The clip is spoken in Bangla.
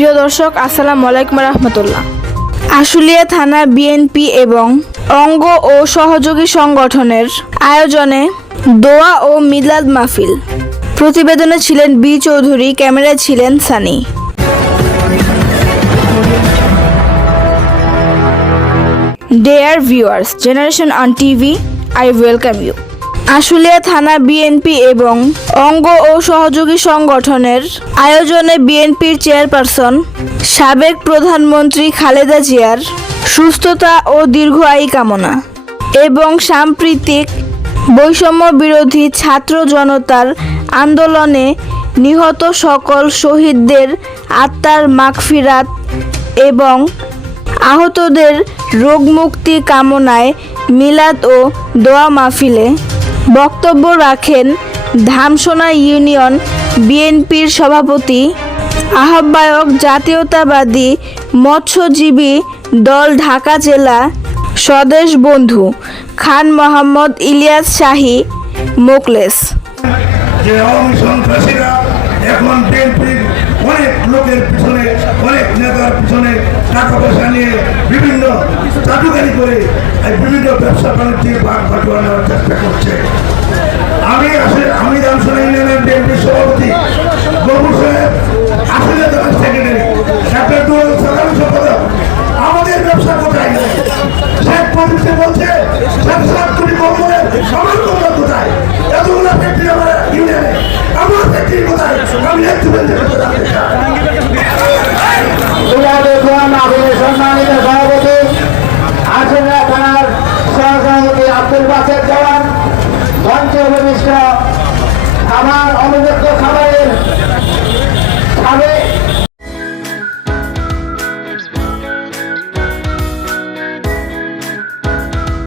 প্রিয় দর্শক, আসসালামু আলাইকুম রহমতুল্লাহ। আশুলিয়া থানা বিএনপি এবং অঙ্গ ও সহযোগী সংগঠনের আয়োজনে দোয়া ও মিলাদ মাহফিল। প্রতিবেদনে ছিলেন বি চৌধুরী, ক্যামেরায় ছিলেন Sunny. Dear viewers, Generation on TV, I welcome you. Ashulia থানা বিএনপি এবং অঙ্গ ও সহযোগী সংগঠনের আয়োজনে বিএনপির চেয়ারপারসন সাবেক প্রধানমন্ত্রী খালেদা জিয়ার সুস্থতা ও দীর্ঘ আয়ু কামনা এবং সাম্প্রতিক বৈষম্য বিরোধী ছাত্র জনতার আন্দোলনে নিহত সকল শহীদদের আত্মার মাগফিরাত এবং আহতদের রোগমুক্তি কামনায় মিলাদ ও দোয়া মাহফিলে বক্তব্য রাখেন ধামসোনা ইউনিয়ন বিএনপির সভাপতি আহ্বায়ক জাতীয়তাবাদী মৎস্যজীবী দল ঢাকা জেলা স্বদেশ বন্ধু খান মোহাম্মদ ইলিয়াস শাহী মোকলেস। যে আওয়ামী সন্ত্রাসীরা এখন বিএনপির অনেক লোকের পিছনে, অনেক নেতার পিছনে টাকা পয়সা নিয়ে বিভিন্ন চাটুকারি করে বিভিন্ন ব্যবসা বাণিজ্যের ভাগ বাটোয়ারা নেওয়ার চেষ্টা করছে। আমি ধামসোনা ইউনিয়নের বিএনপির সভাপতি গফুর সাহেব আসলে